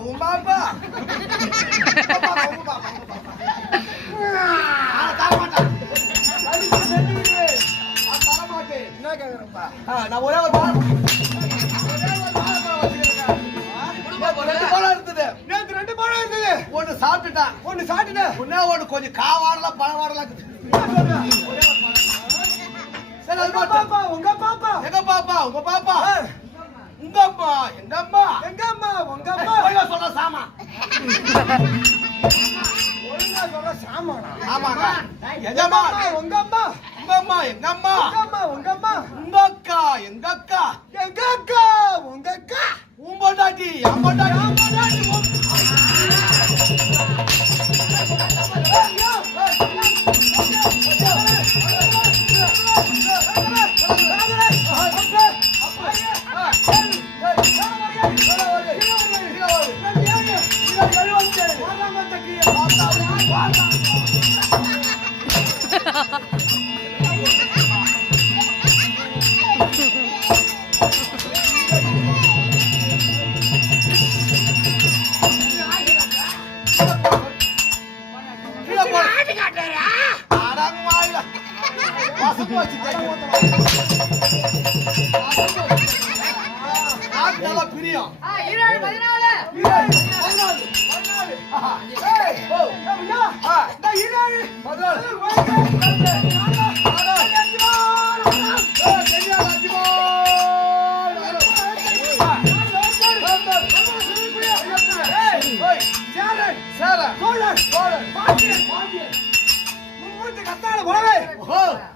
உன் பாப்பா என்ன கேக்குறப்பா நான் ஒரே ஒரு பழம் ரெண்டு பழம் இருந்தது ஒண்ணு சாப்பிட்டுட்டான் ஒண்ணு கொஞ்சம் காவாடலாம் பழம் வாடலாம் உங்க பாப்பா எங்க பாப்பா உங்க பாப்பா உங்க அம்மா எங்க அம்மா எங்க அம்மா உங்க அம்மா ஒழுங்கா சொல்ற சாமா ஒழுங்கா சொல்ற சாமானா ஆமாடா எங்க அம்மா உங்க அம்மா உங்க அம்மா எங்க அம்மா உங்க அம்மா உங்க அம்மா உங்க அக்கா எங்க அக்கா எங்க அக்கா உங்க அக்கா உன் பொண்டாட்டி என் பொண்டாட்டி என் பொண்டாட்டி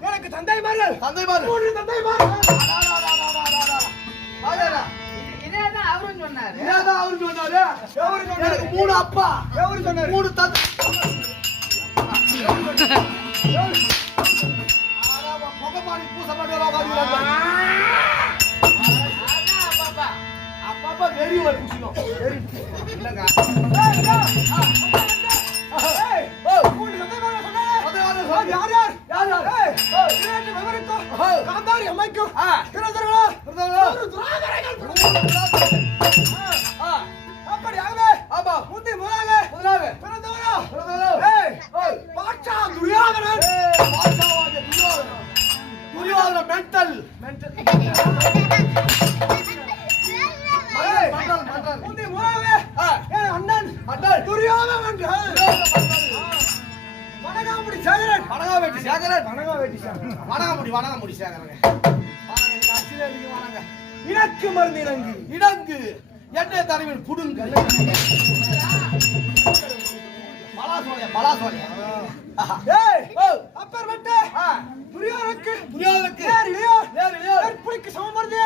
எனக்கு தந்தை மார்கள் இதேதான் அவரும் சொன்னாரு மூணு அப்பா எவரு சொன்னாரு மூணு தந்தை புகமாடி பூசப்பட்டு அப்பா வெறி ஒரு பூசிக்கும் இல்லங்க இணக்கு மருந்து இடங்கு என்ன தரவில் புடுங்கு பலாசோலையா அப்பர் வட்ட துரியோதனுக்கு நெற்புலிக்கு சமம் வருது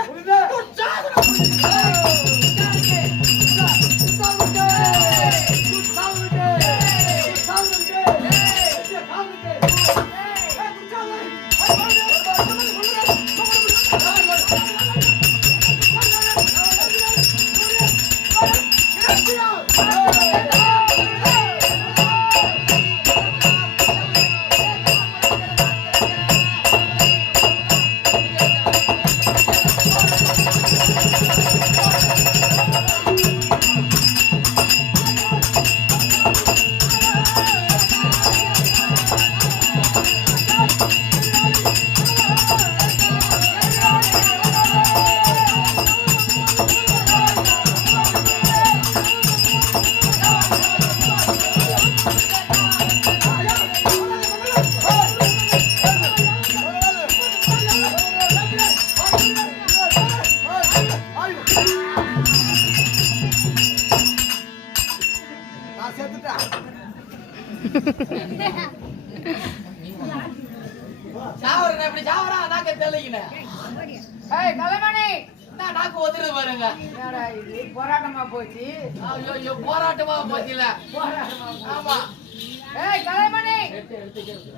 போராட்டமா போச்சு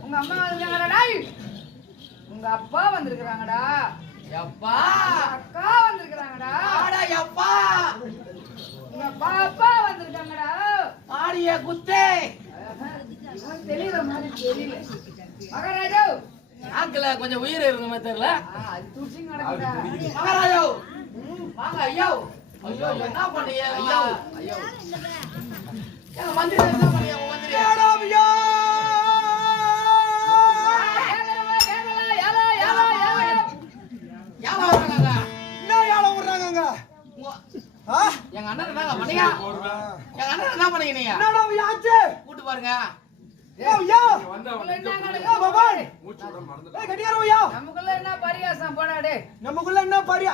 உங்க அம்மா வந்திருக்காங்கடா உங்க அப்பா வந்திருக்காங்கடா அப்பா அக்கா வந்திருக்காங்கடா அப்பா உங்க பாப்பா வந்திருக்காங்கடா ஆடிய குத்தே தெரியல மாதிரி தெரியல மகாராஜா நாக்குல கொஞ்சம் உயிர் இருக்குமே தெரியல அது துடிச்சு நடக்குதா மகாராஜா வாங்க ஐயா ஐயோ என்ன பண்ணீங்க ஐயோ ஐயோ ஏங்க மந்திரி என்ன பண்ணீங்க மந்திரி ஏடாவியா எங்க அண்ணன் என்ன பண்ணீங்க எங்க அண்ணன் என்ன பண்ணீங்க நீங்க என்னடா ஆச்சு கூட்டி பாருங்க ஐயா பாபாய் மூச்சு விட மறந்துட்டேன். ஏய் கடியாரோயா நமக்குள்ள என்ன பரியாசம் போடாடே நமக்குள்ள என்ன பரியா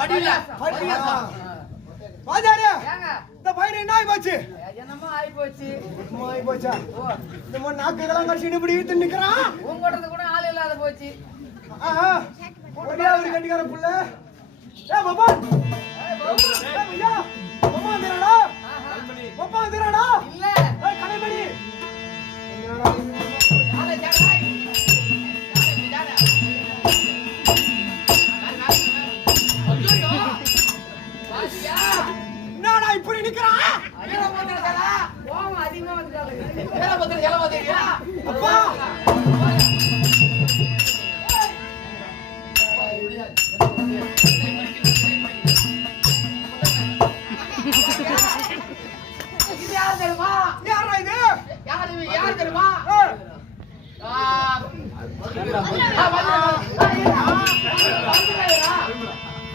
படியில வாஜாரே ஏங்க இந்த பையன் என்ன ஆயி போச்சு என்னமோ ஆயி போச்சு என்னமோ ஆயி போச்சா ஓ இந்த மாதிரி நாக்குகளாம் கடிச்சு இப்படி இழுத்து நிக்கிறான் உங்கறது கூட ஆள் இல்லாத போச்சு ஒடியா ஒரு கட்டிக்கார புள்ள ஏய் பாபாய் ஏய் ஐயா பாபா வந்துறடா பாபா வந்துறடா இல்ல ஏய் கடைமணி ஆளே ஜாடை ஜாடை ஐயோ வாசியா என்னடா இப்படி நிக்கிறான் வீர மந்திரி ஜாடா கோவம் அதிகமா வந்துட்டாங்க வீர மந்திரி ஜாடா வந்துறியா அப்பா இது யார் தெரியுமா யாரா இது யார் தெரியுமா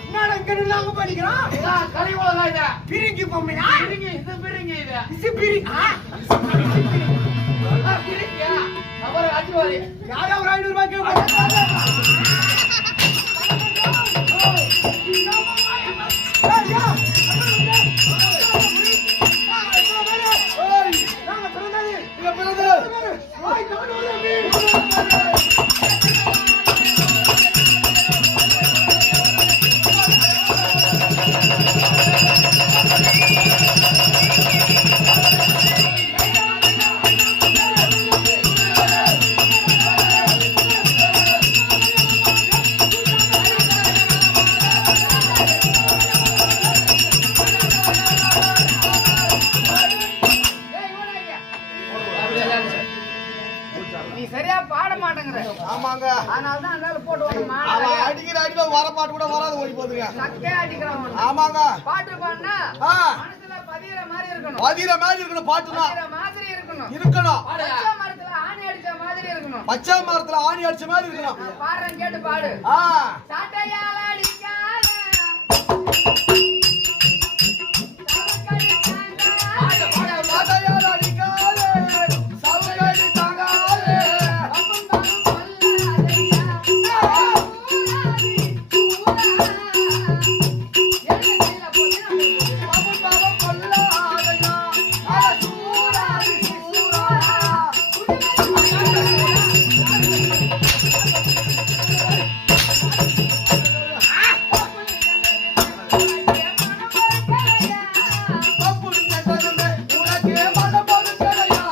என்னடா இங்க நில்லாம படிக்கிறான் பிரிங்கி பொம்மையா இசி பிரி யாரா ஒரு 500 ரூபாய் நீ சரியா பாட மாட்டேங்கிற ஆமாங்க அதனாலதான் அந்த போட்டு வரமா அவன் அடிக்கிற அடியில வர பாட்டு கூட வராது ஓடி போகுதுங்க சக்கே அடிக்கிறான் ஆமாங்க பாட்டு பாடினா ஆ, மனசுல பதிகிற மாதிரி இருக்கணும் பதிர மாதிரி இருக்கணும் பாட்டுனா பதிகிற மாதிரி இருக்கணும் இருக்கணும் பச்சை மரத்துல ஆணி அடிச்ச மாதிரி இருக்கணும் பச்சை மரத்துல ஆணி அடிச்ச மாதிரி இருக்கணும் பாடுறேன் கேட்டு பாடு ஆ சாட்டையால அடிக்காத பாட்டையால் அடிக்காதே, சவுக்கடி தாங்காதே. அமுல் பாவம் கொல்லாதையா, அட சூராதி சூரா. அப்படி கேட்டதுமே உனக்கே மனம் பொறுக்கலையா?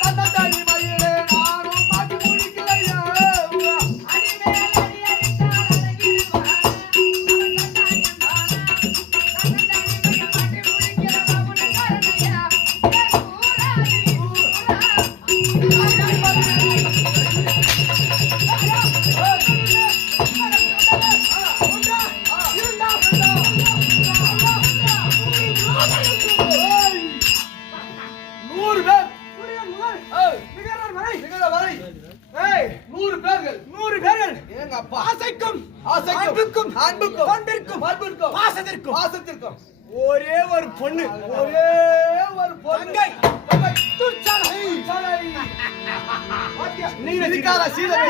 தன்னந்தானி மயிலே நானும் மாட்டி முடிக்கலையா? நூறு பேர் ஏய், நிகழ வரை ஏய், 100 பேர்கள் 100 பேர்கள் எங்க அப்பா ஆசைக்கும் அன்புக்கும் பண்பிற்கும் பாசத்திற்கும் ஒரே ஒரு பொண்ணு தங்கை துர்ச்சலை நீங்க சிக்கார சீதலை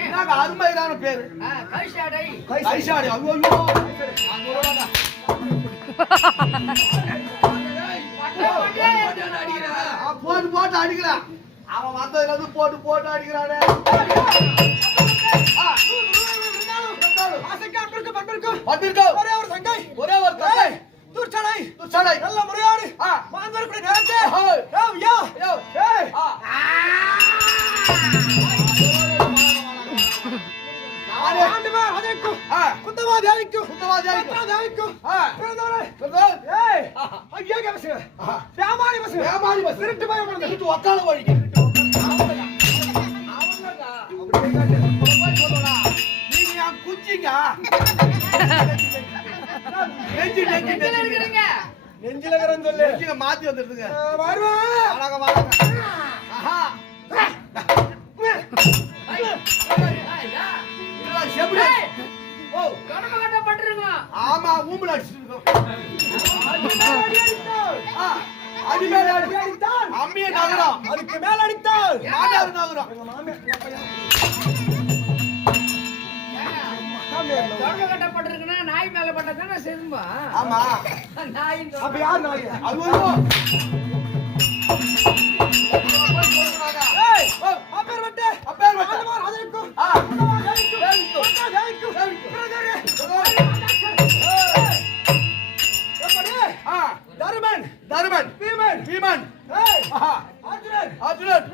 என்னங்க அருமையான பேரு கைஷாடி ஐயோ போட்டு அடிக்கிறான் அவன் வந்ததுல இருந்து போட்டு அடிக்கிறானே ஒரே ஒரு தங்கை துர்ச்சடை நல்ல முறையாடு மாந்தவர்களுடைய நேரத்தை நெஞ்சு நெஞ்சு நெஞ்சில நெஞ்சு இருக்கிறீங்க. நெஞ்சில இருக்கிறேன்னு சொல்லு. நெஞ்சில மாத்தி வந்துருதுங்க. வருவோம். வாங்க வாங்க. ஆஹா. இதெல்லாம் செவிடு. ஓ, தொடர்பு கட்டப்பட்டிருக்கும். ஆமா ஊம்புல அடிச்சிட்டு இருக்கோம். ஆ, அடி மேல அடித்தால் அம்மிய நகரம். அதுக்கு மேல அடித்தால் மாமியார் நகரம். எங்க மாமியார் தொடர்பு கட்டப்பட்டிருக்குன்னா நாய் மேல பட்டதானே செதும்பா. ஆமா. நாயின் அப்ப யார் நாய்? அது வருவோம். ஏய், ஓ, அப்பேர் வட்டு. அப்பேர் வட்டு. அதற்கும். ஆ. தருமன், பீமன், அர்ஜுனன்,